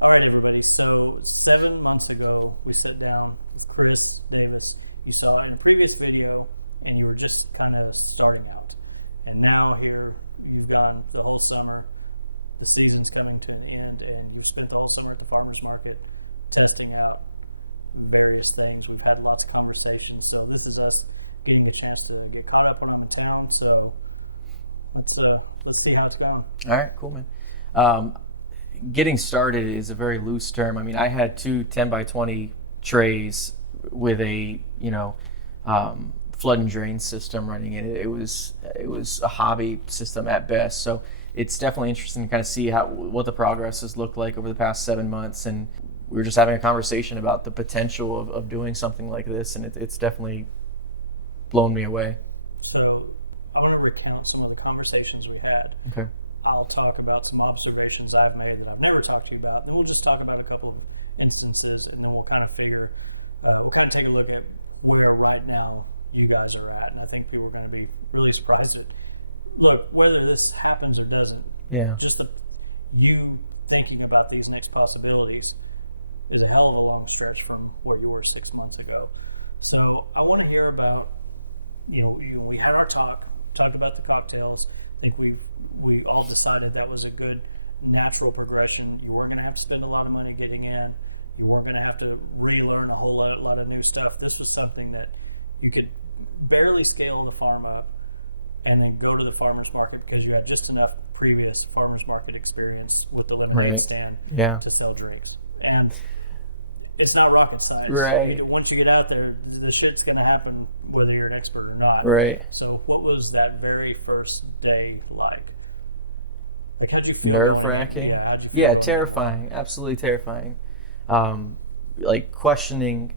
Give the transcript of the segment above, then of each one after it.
All right, everybody. So 7 months ago, we sit down, Kris Davis. You saw it in a previous video, and you were just kind of starting out. And now here, you've gone the whole summer. The season's coming to an end, and you spent the whole summer at the farmer's market testing out various things. We've had lots of conversations. So this is us getting a chance to get caught up on the town. So let's see how it's going. All right, cool, man. Getting started is a very loose term. I mean, I had two 10 by 20 trays with a, flood and drain system running in it. It was a hobby system at best. So it's definitely interesting to kind of see what the progress has looked like over the past 7 months. And we were just having a conversation about the potential of doing something like this, and it's definitely blown me away. So I want to recount some of the conversations we had. Okay. I'll talk about some observations I've made that I've never talked to you about. Then we'll just talk about a couple of instances, and then we'll kind of take a look at where right now you guys are at. And I think you were going to be really surprised at, look, whether this happens or doesn't, just you thinking about these next possibilities is a hell of a long stretch from where you were 6 months ago. So I want to hear about, we had our talk about the cocktails. I think we all decided that was a good natural progression. You weren't going to have to spend a lot of money getting in. You weren't going to have to relearn a whole lot of new stuff. This was something that you could barely scale the farm up and then go to the farmer's market because you had just enough previous farmer's market experience with the lemonade stand to sell drinks. And it's not rocket science. Right. Once you get out there, the shit's going to happen whether you're an expert or not. Right. So what was that very first day like? Like, how'd you feel? Nerve-wracking. Yeah, terrifying. Absolutely terrifying. Like questioning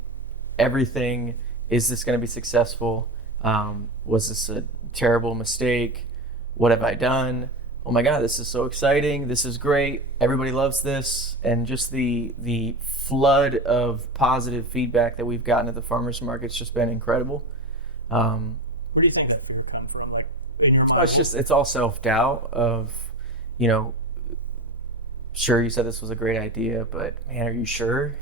everything. Is this going to be successful? Was this a terrible mistake? What have I done? Oh my God, this is so exciting. This is great. Everybody loves this. And just the flood of positive feedback that we've gotten at the farmers market's just been incredible. Where do you think that fear come from? Like, in your mind? It's all self-doubt of, sure, you said this was a great idea, but man, are you sure?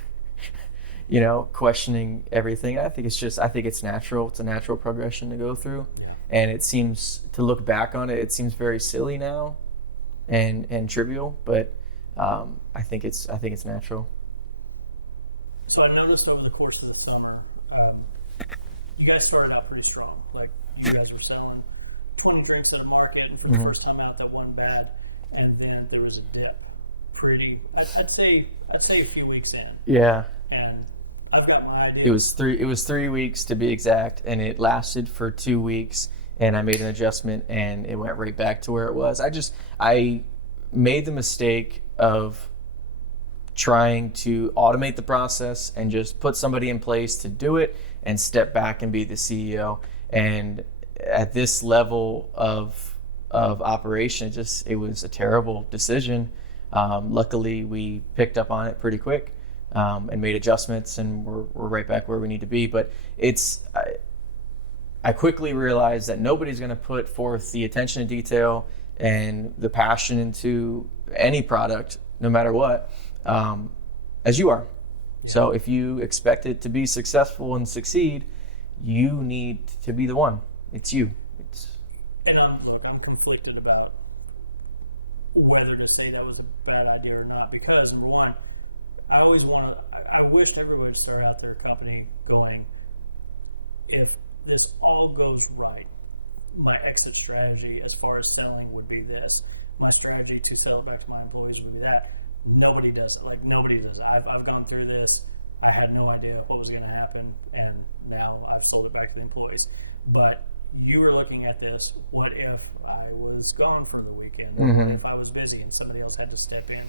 Questioning everything. I think it's natural. It's a natural progression to go through. Yeah. And it seems, to look back on it, it seems very silly now and trivial, but I think it's natural. So I noticed over the course of the summer, you guys started out pretty strong. Like, you guys were selling 20 drinks at a market, and for the first time out, that one bad, and then there was a dip. I'd say a few weeks in. Yeah. And I've got my idea. It was 3 weeks to be exact, and it lasted for 2 weeks, and I made an adjustment, and it went right back to where it was. I made the mistake of trying to automate the process and just put somebody in place to do it and step back and be the CEO. And at this level of operation, it was a terrible decision. Luckily, we picked up on it pretty quick and made adjustments, and we're right back where we need to be. But I quickly realized that nobody's going to put forth the attention to detail and the passion into any product, no matter what, as you are. Yeah. So if you expect it to be successful and succeed, you need to be the one. It's you. And I'm conflicted about whether to say that was a bad idea or not, because number one, I wish everybody would start out their company going, if this all goes right, my exit strategy as far as selling would be this. My strategy to sell it back to my employees would be that. Nobody does it. Like, nobody does it. I've gone through this. I had no idea what was going to happen, and now I've sold it back to the employees. But you were looking at this, what if I was gone for the weekend? Mm-hmm. What if I was busy and somebody else had to step in?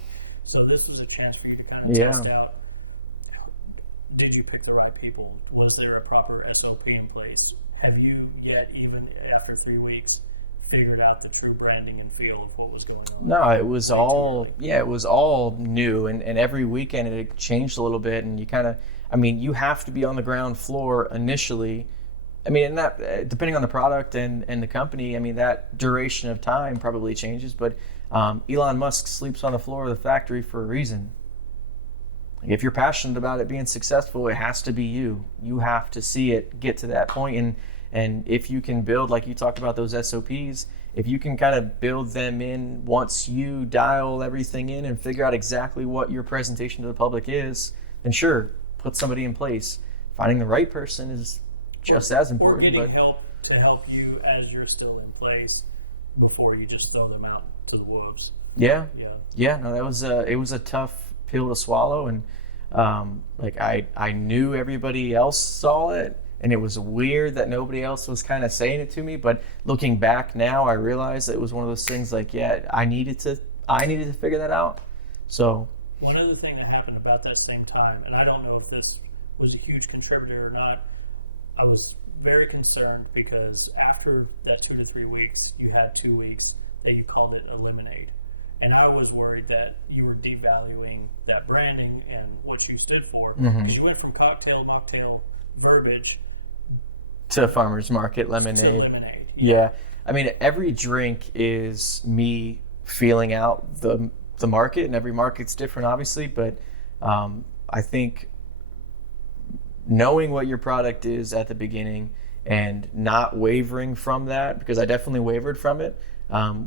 So this was a chance for you to kind of test out, did you pick the right people? Was there a proper SOP in place? Have you yet, even after 3 weeks, figured out the true branding and feel of what was going on? No, it was all new, and every weekend it had changed a little bit, and you have to be on the ground floor initially. And that, depending on the product and the company, that duration of time probably changes, but Elon Musk sleeps on the floor of the factory for a reason. if you're passionate about it being successful, it has to be you. You have to see it get to that point. And if you can build, like you talked about those SOPs, if you can kind of build them in once you dial everything in and figure out exactly what your presentation to the public is, then sure, put somebody in place. Finding the right person is just as important. Or getting help to help you as you're still in place before you just throw them out to the wolves. Yeah. No, it was a tough pill to swallow, and I knew everybody else saw it, and it was weird that nobody else was kind of saying it to me. But looking back now, I realized that it was one of those things like, I needed to figure that out. So one other thing that happened about that same time, and I don't know if this was a huge contributor or not, I was very concerned because after that 2 to 3 weeks, you had 2 weeks that you called it Eliminate. And I was worried that you were devaluing that branding and what you stood for, because you went from cocktail, mocktail verbiage to farmers market lemonade. To lemonade. Yeah. I mean, every drink is me feeling out the market, and every market's different, obviously. But I think knowing what your product is at the beginning and not wavering from that, because I definitely wavered from it,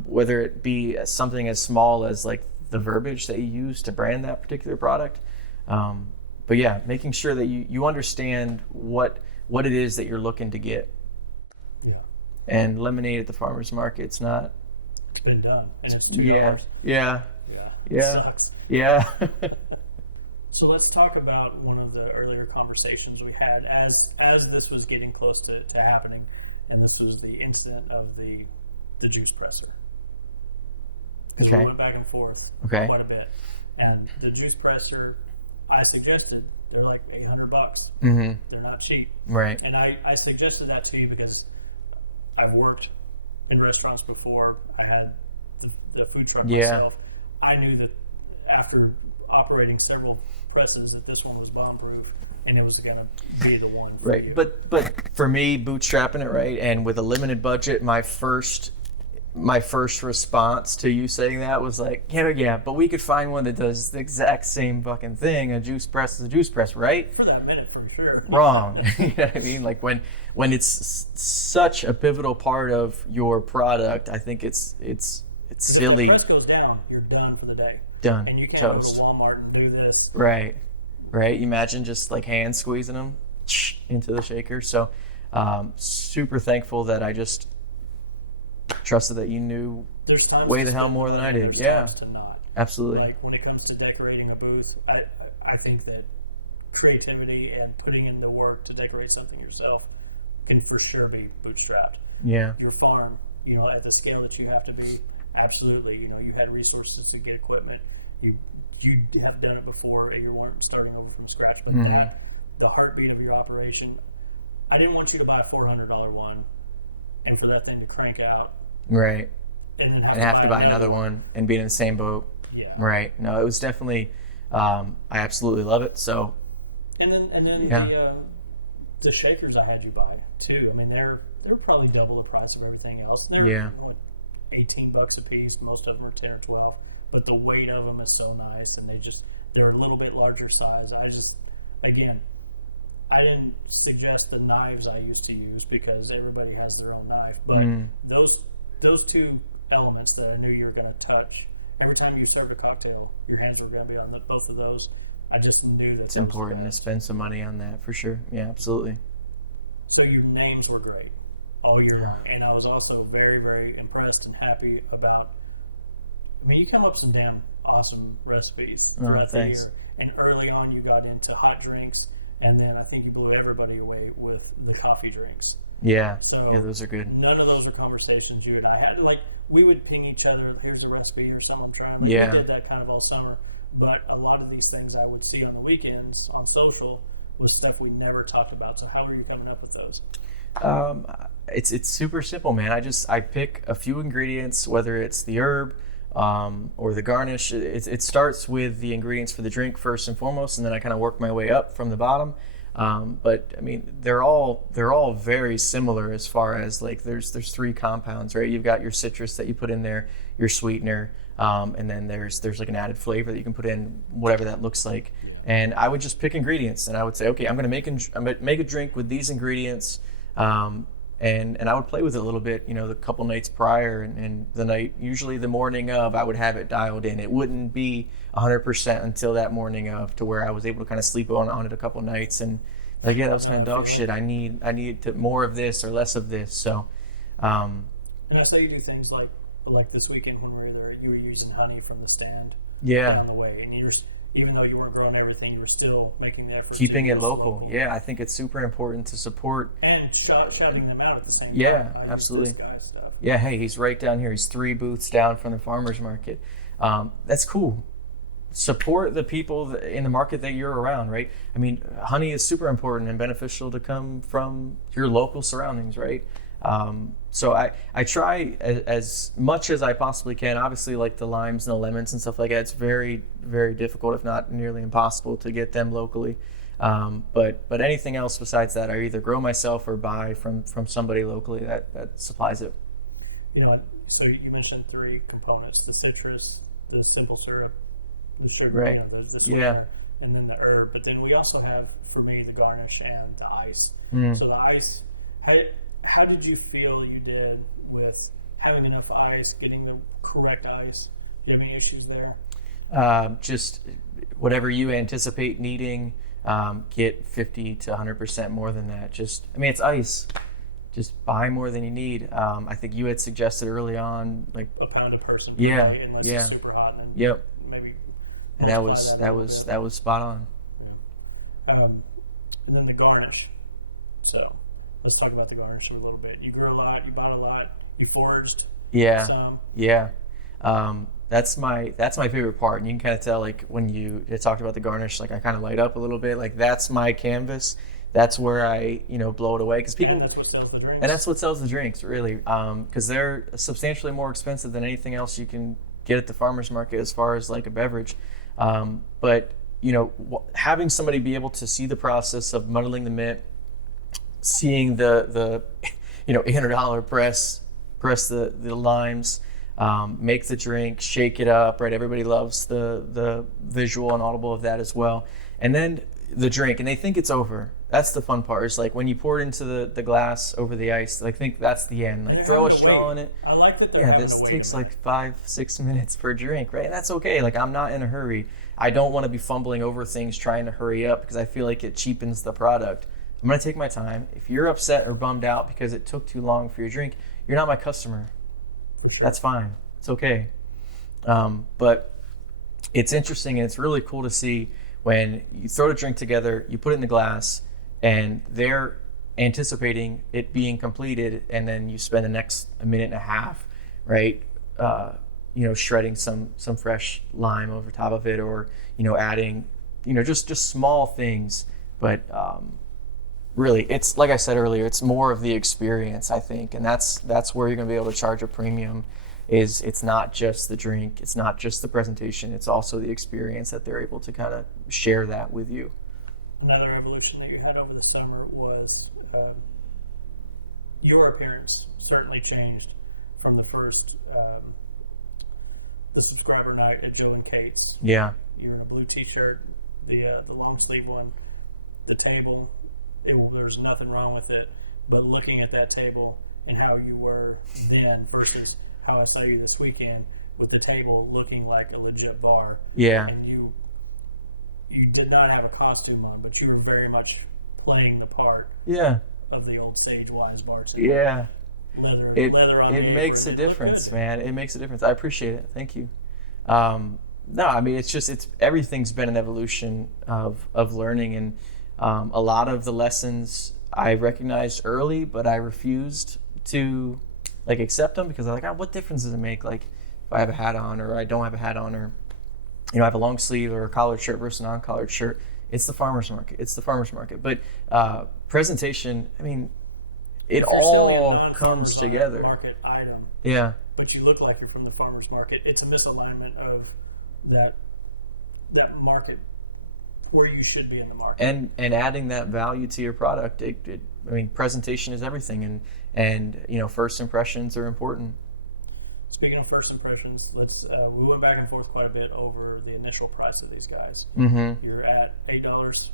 whether it be something as small as like the verbiage that you use to brand that particular product. But yeah, making sure that you understand what it is that you're looking to get. Yeah. And lemonade at the farmer's market, it's been done, and it's $2. Yeah. It sucks. Yeah. So let's talk about one of the earlier conversations we had as this was getting close to happening, and this was the incident of the juice presser. Because we went back and forth quite a bit, and the juice presser, I suggested, they're like $800. Mm-hmm. They're not cheap, right? And I suggested that to you because I've worked in restaurants before. I had the food truck myself. I knew that after operating several presses that this one was bomb-proof, and it was going to be the one. Right, but for me, bootstrapping it, right, and with a limited budget, my first response to you saying that was like, yeah, but we could find one that does the exact same fucking thing. A juice press is a juice press, right? For that minute, for sure. Wrong. You know what I mean? Like when it's such a pivotal part of your product, I think it's silly. If the press goes down, you're done for the day. Done. And you can't Toast. go to Walmart and do this. Right. You imagine just like hand squeezing them into the shaker. So super thankful that I just trusted that you knew way the hell more than I did. Yeah, to not. Absolutely. Like when it comes to decorating a booth, I think that creativity and putting in the work to decorate something yourself can for sure be bootstrapped. Yeah. Your farm, at the scale that you have to be, absolutely. You had resources to get equipment. You have done it before. You weren't starting over from scratch, but the heartbeat of your operation. I didn't want you to buy a $400 one, and for that thing to crank out, right, and then have to buy another one and be in the same boat. Yeah, right. No, it was definitely. I absolutely love it. So, and then the shakers I had you buy too. I mean, they're probably double the price of everything else. They're $18 a piece. Most of them are 10 or 12. But the weight of them is so nice, and they're a little bit larger size. I didn't suggest the knives I used to use because everybody has their own knife. But those two elements that I knew you were going to touch, every time you served a cocktail, your hands were going to be on both of those. I just knew that it's important to spend some money on that for sure. Yeah, absolutely. So your names were great all year long, and I was also very, very impressed and happy about. I mean, you come up with some damn awesome recipes throughout the year. And early on, you got into hot drinks, and then I think you blew everybody away with the coffee drinks. Yeah. So yeah, those are good. None of those were conversations you and I had. Like, we would ping each other, here's a recipe or something I'm trying. We did that kind of all summer. But a lot of these things I would see on the weekends on social was stuff we never talked about. So how were you coming up with those? It's super simple, man. I pick a few ingredients, whether it's the herb or the garnish. It starts with the ingredients for the drink first and foremost, and then I kind of work my way up from the bottom. But I mean, they're all very similar as far as like there's three compounds, right? You've got your citrus that you put in there, your sweetener, and then there's like an added flavor that you can put in, whatever that looks like. And I would just pick ingredients, and I would say, okay, I'm gonna make a drink with these ingredients. And I would play with it a little bit, the couple nights prior, and the night, usually the morning of, I would have it dialed in. It wouldn't be 100% until that morning of, to where I was able to kind of sleep on it a couple nights, and like, yeah, that was kind of dog shit. I need more of this or less of this. So, and I saw you do things like this weekend when we were there, you were using honey from the stand. Yeah. On the way, and even though you weren't growing everything, you were still making the effort. Keeping it local. Yeah, I think it's super important to support. And shouting them out at the same time. Yeah, absolutely. This guy's stuff. Yeah, hey, he's right down here. He's 3 booths down from the farmer's market. That's cool. Support the people in the market that you're around, right? I mean, honey is super important and beneficial to come from your local surroundings, right? So I try as much as I possibly can. Obviously, like the limes and the lemons and stuff like that, it's very, very difficult, if not nearly impossible, to get them locally. But anything else besides that, I either grow myself or buy from somebody locally that supplies it. So you mentioned 3 components: the citrus, the simple syrup, the sugar, right? The sweetener, and then the herb. But then we also have, for me, the garnish and the ice. So the ice. How did you feel you did with having enough ice, getting the correct ice? Do you have any issues there? Just whatever you anticipate needing, get 50 to 100% more than that. It's ice. Just buy more than you need. I think you had suggested early on, like a pound a person. Yeah, right? Unless it's super hot. And yep. Maybe. And that was spot on. And then the garnish. So let's talk about the garnish a little bit. You grew a lot. You bought a lot. You foraged. Yeah. Some. Yeah. That's my favorite part, and you can kind of tell, like, when you talked about the garnish, like I kind of light up a little bit. Like, that's my canvas. That's where I blow it away, because people. And that's what sells the drinks. And that's what sells the drinks, really, because they're substantially more expensive than anything else you can get at the farmer's market as far as like a beverage. But having somebody be able to see the process of muddling the mint, seeing the $800 press the limes, make the drink, shake it up, right? Everybody loves the visual and audible of that as well. And then the drink, and they think it's over. That's the fun part. It's like when you pour it into the glass over the ice, I think that's the end. Like, throw a straw in it. I like that they're having this to wait takes like 5-6 minutes per drink, right? And that's okay. Like, I'm not in a hurry. I don't want to be fumbling over things trying to hurry up, because I feel like it cheapens the product. I'm going to take my time. If you're upset or bummed out because it took too long for your drink, you're not my customer. For sure. That's fine. It's okay. But it's interesting, and it's really cool to see when you throw a drink together, you put it in the glass, and they're anticipating it being completed, and then you spend the next minute and a half, right, shredding some fresh lime over top of it, or adding just small things. But really, it's like I said earlier, it's more of the experience, I think, and that's where you're going to be able to charge a premium. It's not just the drink, it's not just the presentation, it's also the experience that they're able to kind of share that with you. Another evolution that you had over the summer was your appearance certainly changed from the first the subscriber night at Joe and Kate's. Yeah. You were in a blue t-shirt, the long sleeve one, the table. There's nothing wrong with it, but looking at that table and how you were then versus how I saw you this weekend, with the table looking like a legit bar. Yeah. And you did not have a costume on, but you were very much playing the part. Yeah. Of the old sage wise bartender. Yeah. Leather on. It makes a difference, man. It makes a difference. I appreciate it. Thank you. No, I mean, it's everything's been an evolution of learning, and a lot of the lessons I recognized early, but I refused to accept them, because I'm like, what difference does it make? Like, if I have a hat on or I don't have a hat on, or I have a long sleeve or a collared shirt versus a non-collared shirt. It's the farmer's market. It's the farmer's market. But presentation, I mean, it all comes together. Market item. Yeah. But you look like you're from the farmer's market. It's a misalignment of that market where you should be in the market. And adding that value to your product. I mean, presentation is everything, and first impressions are important. Speaking of first impressions, we went back and forth quite a bit over the initial price of these guys. Mm-hmm. You're at $8,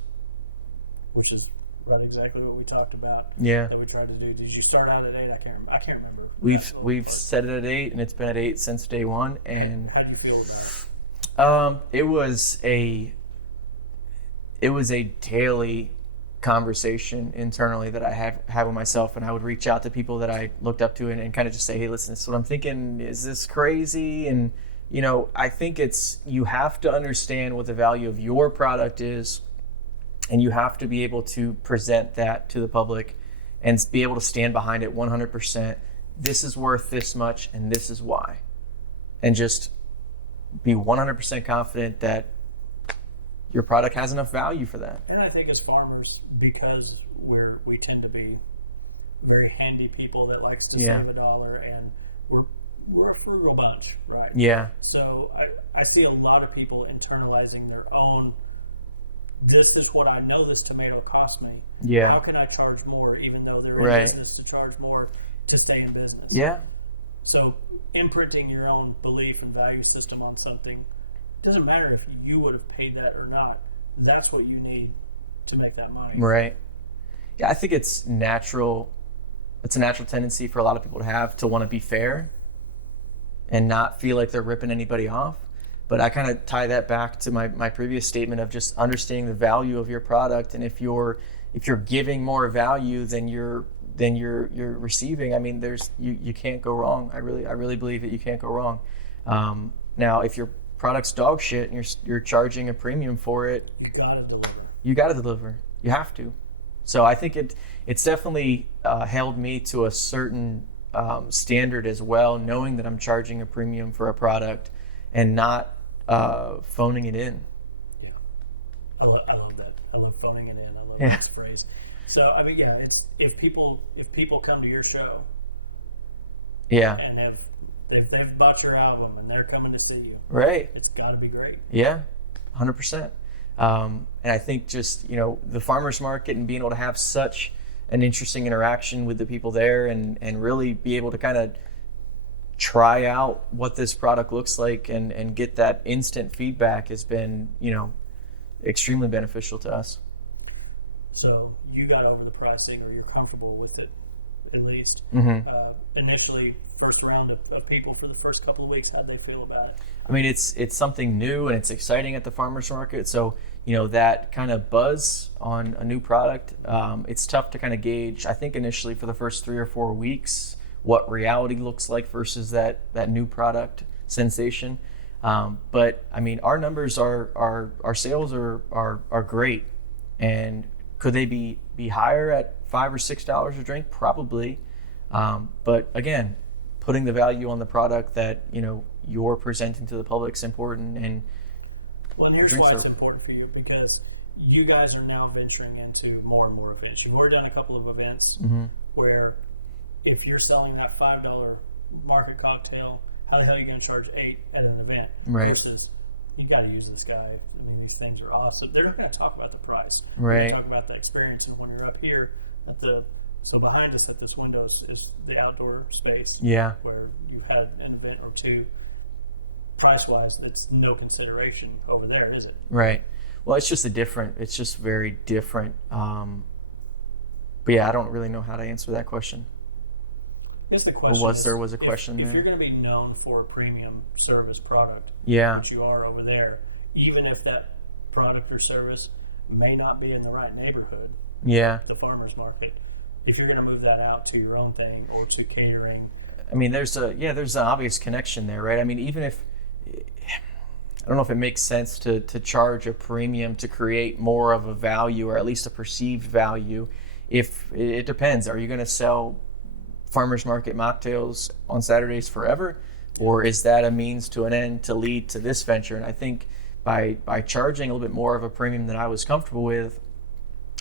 which is right exactly what we talked about. Yeah. That we tried to do. Did you start out at 8? I can't remember. We've set it at 8, and it's been at 8 since day one. And how do you feel about it? It was a daily conversation internally that I have with myself, and I would reach out to people that I looked up to and kind of just say, hey, listen, this is what I'm thinking. Is this crazy? And I think you have to understand what the value of your product is, and you have to be able to present that to the public and be able to stand behind it 100%. This is worth this much, and this is why. And just be 100% confident that your product has enough value for that. And I think as farmers, because we tend to be very handy people that likes to save a dollar, and we're a frugal bunch, right? Yeah. So I see a lot of people internalizing their own, this is what I know this tomato cost me. Yeah. How can I charge more, even though they're in business to charge more to stay in business? Yeah. So imprinting your own belief and value system on something, doesn't matter if you would have paid that or not. That's what you need to make that money. Right. Yeah, I think it's natural. It's a natural tendency for a lot of people to want to be fair and not feel like they're ripping anybody off. But I kind of tie that back to my previous statement of just understanding the value of your product. And if you're giving more value than you're receiving, I mean, you can't go wrong. I really believe that you can't go wrong. Now, if your product's dog shit and you're charging a premium for it, you gotta deliver. You gotta deliver. You have to. So I think it's definitely held me to a certain standard as well, knowing that I'm charging a premium for a product and not phoning it in. Yeah, I love that. I love phoning it in. I love that phrase. So I mean, yeah, it's if people come to your show, and they've bought your album and they're coming to see you, right? It's got to be great. Yeah, 100%. And I think just the farmers market and being able to have such an interesting interaction with the people there and really be able to kind of try out what this product looks like and get that instant feedback has been, extremely beneficial to us. So you got over the pricing, or you're comfortable with it, at least. Mm-hmm. Initially, first round of people for the first couple of weeks, how'd they feel about it? I mean, it's something new and it's exciting at the farmers market. So, that kind of buzz on a new product, it's tough to kind of gauge. I think initially for the first 3 or 4 weeks, what reality looks like versus that new product sensation. But I mean, our numbers our sales are great. And could they be higher at $5 or $6 a drink? Probably. But again, putting the value on the product that you're presenting to the public is important. And here's why it's important for you, because you guys are now venturing into more and more events. You've already done a couple of events where if you're selling that $5 market cocktail, how the hell are you going to charge $8 at an event? Right. Versus you got to use this guy. I mean, these things are awesome. They're not going to talk about the price. Right. They're going to talk about the experience. And when you're up here so behind us at this window is the outdoor space. Yeah. Where you've had an event or two. Price-wise, that's no consideration over there, is it? Right. Well, it's just very different. But yeah, I don't really know how to answer that question. I guess the question was a question if there. you're going to be known for a premium service product, which you are over there, even if that product or service may not be in the right neighborhood, the farmer's market, if you're going to move that out to your own thing or to catering, I mean, there's an obvious connection there, right? I mean, even if I don't know if it makes sense to charge a premium to create more of a value, or at least a perceived value. If it depends, are you going to sell farmers market mocktails on Saturdays forever, or is that a means to an end to lead to this venture? And I think by charging a little bit more of a premium than I was comfortable with,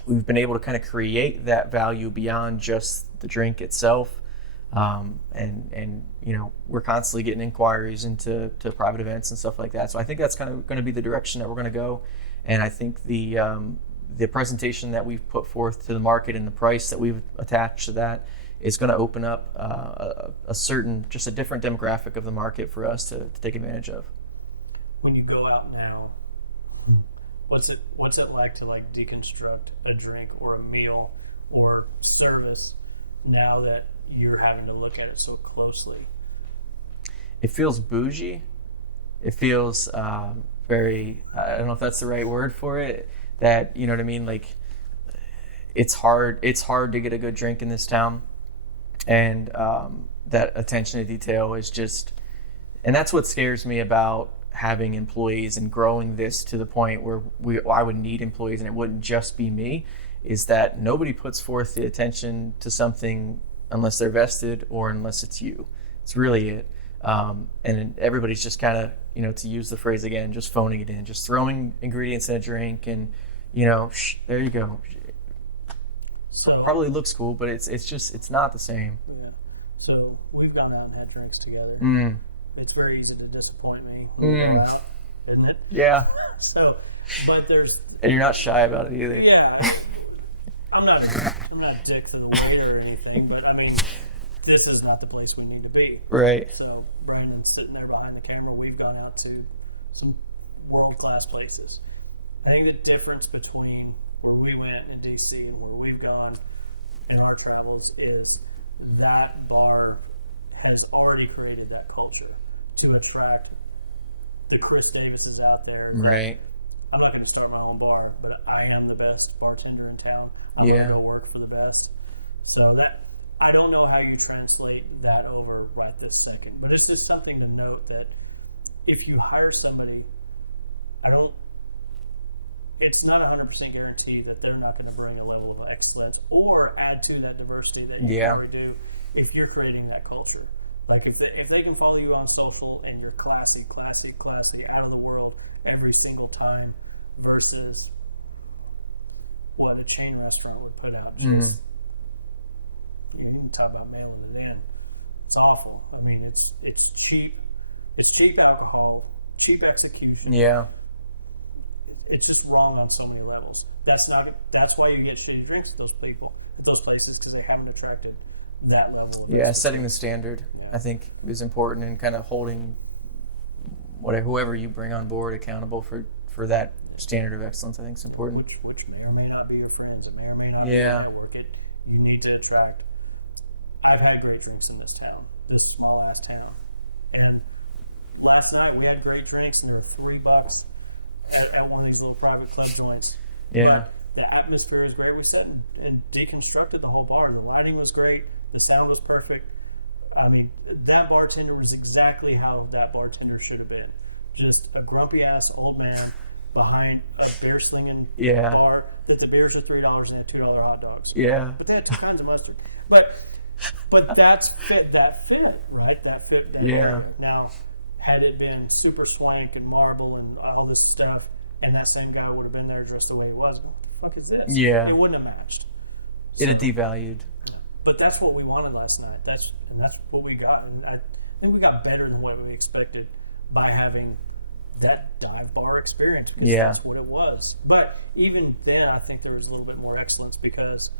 we've been able to kind of create that value beyond just the drink itself. And we're constantly getting inquiries into private events and stuff like that. So I think that's kind of going to be the direction that we're going to go. And I think the presentation that we've put forth to the market and the price that we've attached to that is going to open up just a different demographic of the market for us to take advantage of. When you go out now, what's it like to like deconstruct a drink or a meal or service now that you're having to look at it so closely? It feels bougie. It feels very, I don't know if that's the right word for it, that, you know what I mean? Like, it's hard to get a good drink in this town. And that attention to detail is just, and that's what scares me about having employees and growing this to the point where I would need employees and it wouldn't just be me, is that nobody puts forth the attention to something unless they're vested or unless it's you. It's really it. And everybody's just kind of, you know, to use the phrase again, just phoning it in, just throwing ingredients in a drink and, you know, there you go. So probably looks cool, but it's not the same. Yeah. So we've gone out and had drinks together. It's very easy to disappoint me when we go out, isn't it? Yeah. So, but and you're not shy about it either. Yeah. I'm not a dick to the waiter or anything, but I mean, this is not the place we need to be. Right. So Brandon's sitting there behind the camera. We've gone out to some world-class places. I think the difference between where we went in DC and where we've gone in our travels is that bar has already created that culture to attract the Kris Davises out there. Right. I'm not going to start my own bar, but I am the best bartender in town. I'm Yeah. going to work for the best. So that, I don't know how you translate that over right this second, but it's just something to note that if you hire somebody, it's not 100% guaranteed that they're not going to bring a level of excellence or add to that diversity that you already do if you're creating that culture. Like if they can follow you on social and you're classy, out of the world every single time versus what a chain restaurant would put out. Just, you can talk about mailing it in. It's awful. I mean, it's cheap. It's cheap alcohol, cheap execution. Yeah. It's just wrong on so many levels. That's why you get shitty drinks at those places, because they haven't attracted that level. Yeah, setting the standard, I think, is important, and kind of holding whoever you bring on board accountable for that standard of excellence. I think is important. Which may or may not be your friends. It may or may not be your network. You need to attract. I've had great drinks in this town, this small ass town, and last night we had great drinks, and they were $3 at one of these little private club joints. Yeah. But the atmosphere is great. We sat and deconstructed the whole bar. The lighting was great. The sound was perfect. I mean, that bartender was exactly how that bartender should have been. Just a grumpy ass old man behind a beer slinging bar that the beers are $3 and they had $2 hot dogs. Yeah. But they had 2 kinds of mustard. But that fit, right? That fit. Yeah. Now, had it been super swank and marble and all this stuff, and that same guy would have been there dressed the way he was, what the fuck is this? Yeah. It wouldn't have matched. It had devalued. But that's what we wanted last night. That's what we got. And I think we got better than what we expected by having that dive bar experience. Because that's what it was. But even then, I think there was a little bit more excellence because,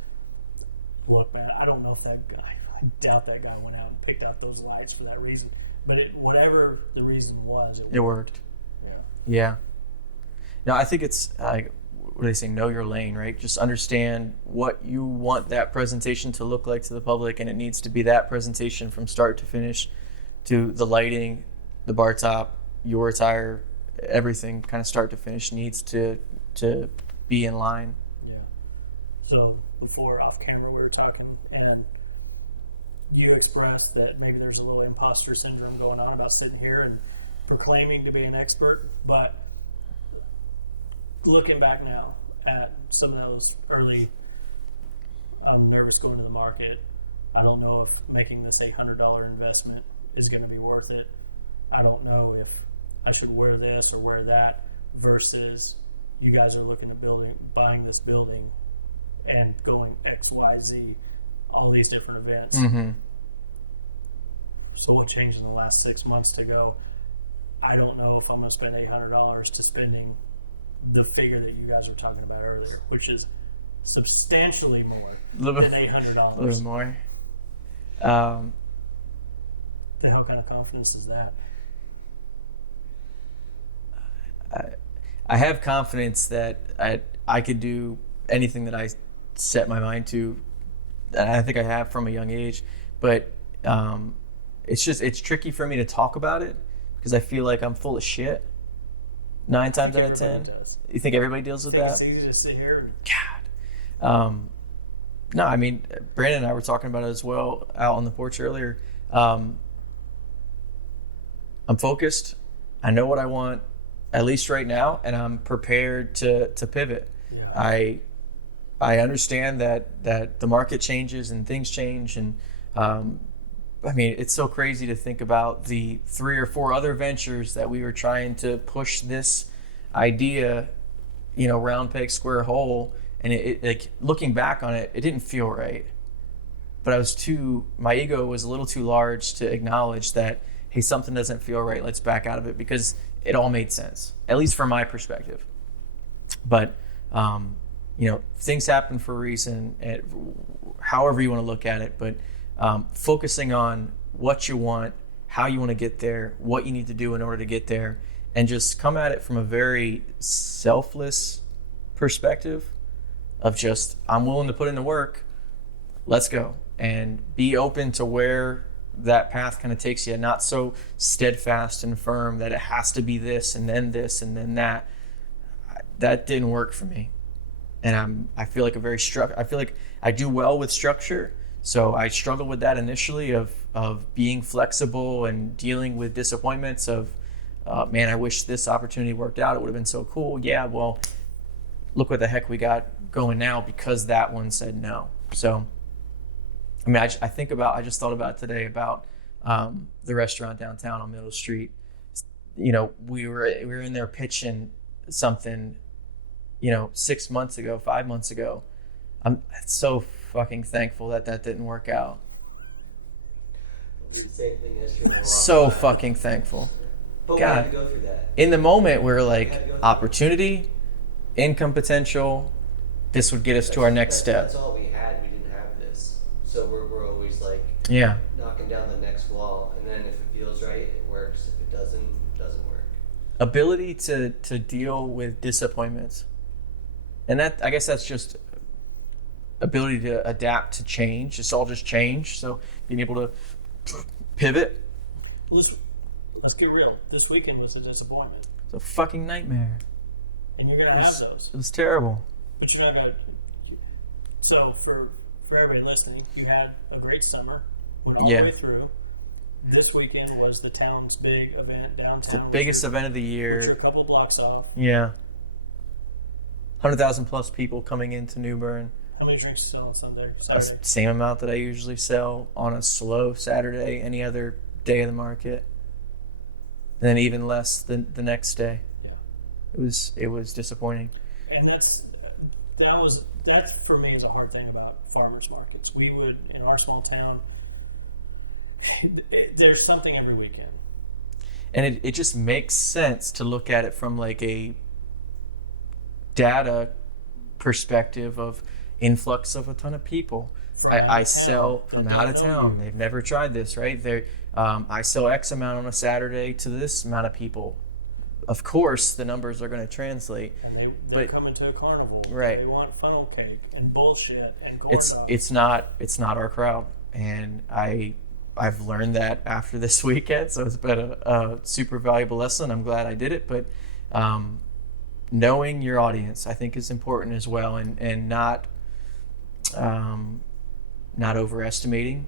look, man, I don't know if that guy, I doubt that guy went out and picked out those lights for that reason. But whatever the reason was, it worked. Yeah. Yeah. No, I think it's what are they saying? Know your lane, right? Just understand what you want that presentation to look like to the public, and it needs to be that presentation from start to finish, to the lighting, the bar top, your attire, everything, kind of start to finish needs to be in line. Yeah. So before off camera, we were talking, and you expressed that maybe there's a little imposter syndrome going on about sitting here and proclaiming to be an expert, but looking back now at some of those early, I'm nervous going to the market. I don't know if making this $800 investment is going to be worth it. I don't know if I should wear this or wear that, versus you guys are looking at buying this building and going XYZ, all these different events. Mm-hmm. So what changed in the last 6 months to go, I don't know if I'm going to spend $800 to spending the figure that you guys were talking about earlier, which is substantially more little than bit, $800. a little bit more. The hell kind of confidence is that? I have confidence that I could do anything that I set my mind to, and I think I have from a young age. But it's tricky for me to talk about it because I feel like I'm full of shit 9 times out of 10. Does. You think everybody deals with that? It's easy to sit here. God. No, I mean, Brandon and I were talking about it as well out on the porch earlier. I'm focused. I know what I want, at least right now, and I'm prepared to pivot. Yeah. I understand that the market changes and things change, and I mean, it's so crazy to think about the 3 or 4 other ventures that we were trying to push this idea, round peg, square hole. And it like looking back on it, it didn't feel right. But my ego was a little too large to acknowledge that, hey, something doesn't feel right. Let's back out of it, because it all made sense, at least from my perspective. But, things happen for a reason, however you want to look at it. But focusing on what you want, how you want to get there, what you need to do in order to get there, and just come at it from a very selfless perspective of just, I'm willing to put in the work, let's go. And be open to where that path kind of takes you, not so steadfast and firm that it has to be this and then that. That didn't work for me. And I feel like I feel like I do well with structure. So I struggled with that initially of being flexible and dealing with disappointments of, man, I wish this opportunity worked out. It would have been so cool. Yeah, well, look what the heck we got going now because that one said no. So, I mean, I just thought about today about the restaurant downtown on Middle Street. We were in there pitching something, 6 months ago, 5 months ago. I'm so fucking thankful that didn't work out. The same thing yesterday. So fucking thankful. But God, we had to go through that. In the moment, we were like, opportunity, income potential. This would get us to our next step. That's all we had. We didn't have this. So we're always like knocking down the next wall. And then if it feels right, it works. If it doesn't, it doesn't work. Ability to deal with disappointments. And that, I guess that's just ability to adapt to change. It's all just change. So being able to pivot. Let's get real. This weekend was a disappointment. It's a fucking nightmare. And you're going to have those. It was terrible. But you're not going to... So, for everybody listening, you had a great summer. Went all the way through. This weekend was the town's big event downtown. It's the biggest event of the year. You're a couple blocks off. Yeah. 100,000 plus people coming into New Bern. How many drinks you sell on Saturday? Same amount that I usually sell on a slow Saturday, any other day of the market. And then even less the next day. Yeah. It was disappointing. And that for me is a hard thing about farmers markets. We would, in our small town, there's something every weekend. And it just makes sense to look at it from like a data perspective of influx of a ton of people. I sell from out of town. They've never tried this, right? I sell X amount on a Saturday to this amount of people. Of course, the numbers are going to translate. And they're coming to a carnival. Right. They want funnel cake and bullshit and corn dogs. It's not our crowd, and I've learned that after this weekend. So it's been a super valuable lesson. I'm glad I did it, but knowing your audience, I think, is important as well, and not overestimating,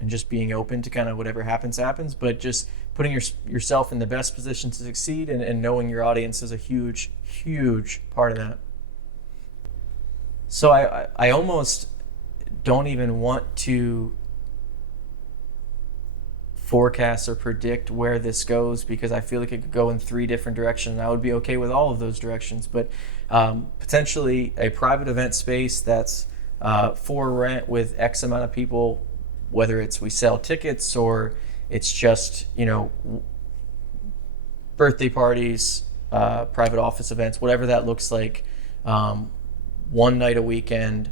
and just being open to kind of whatever happens, but just putting yourself in the best position to succeed, and knowing your audience is a huge, huge part of that. So I almost don't even want to forecast or predict where this goes, because I feel like it could go in 3 different directions, and I would be okay with all of those directions. But potentially a private event space that's for rent with X amount of people, whether it's we sell tickets or it's just birthday parties, private office events, whatever that looks like. One night a weekend,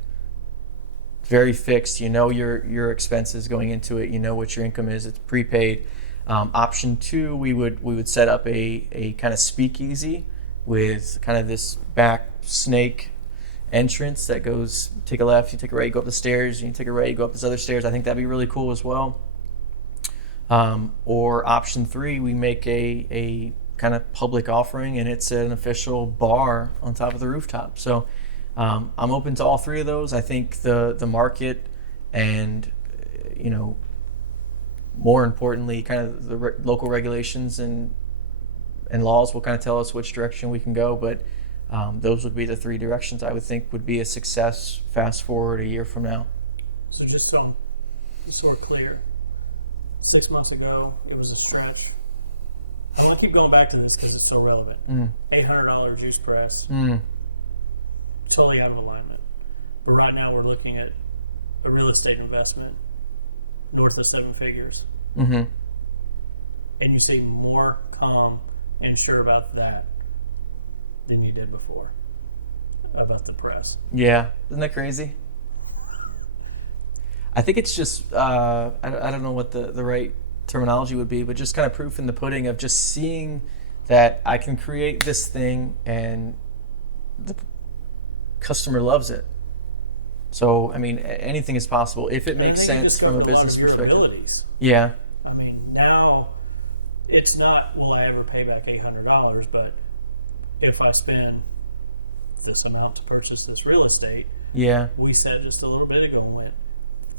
very fixed. You know your expenses going into it. You know what your income is. It's prepaid. Option 2, we would set up a kind of speakeasy with kind of this back snake entrance that goes, take a left, you take a right, you go up the stairs, you take a right, you go up these other stairs. I think that'd be really cool as well. Or option 3, we make a kind of public offering, and it's an official bar on top of the rooftop. So I'm open to all 3 of those. I think the market and, more importantly, kind of the local regulations and laws will kind of tell us which direction we can go. But those would be the 3 directions I would think would be a success fast forward a year from now. So just so we're clear, 6 months ago, it was a stretch. I want to keep going back to this because it's so relevant. $800 juice press, totally out of alignment. But right now we're looking at a real estate investment north of 7 figures. And you seem more calm and sure about that than you did before about the press. Yeah, isn't that crazy? I think it's just, I don't know what the right terminology would be, but just kind of proof in the pudding of just seeing that I can create this thing and the customer loves it. So, I mean, anything is possible if it makes sense from a business perspective. Abilities. Yeah. I mean, now it's not, will I ever pay back $800, but if I spend this amount to purchase this real estate, we said just a little bit ago and went,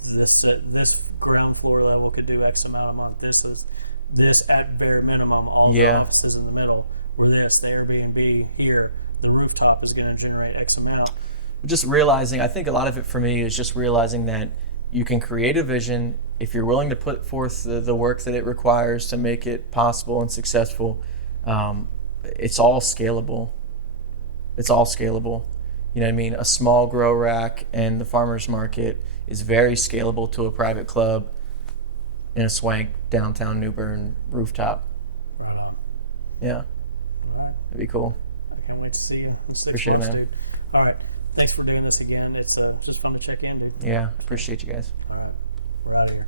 this ground floor level could do X amount a month. This at bare minimum, all the offices in the middle were this, the Airbnb here, the rooftop is going to generate X amount. Just realizing, I think a lot of it for me is just realizing that you can create a vision if you're willing to put forth the work that it requires to make it possible and successful. It's all scalable. It's all scalable. You know what I mean? A small grow rack and the farmer's market is very scalable to a private club in a swank downtown New Bern rooftop. Right on. Yeah. All right. That'd be cool. I can't wait to see you in 6 Appreciate months, it, man. dude. All right. Thanks for doing this again. It's just fun to check in, dude. Yeah. Appreciate you guys. All right. We're out of here.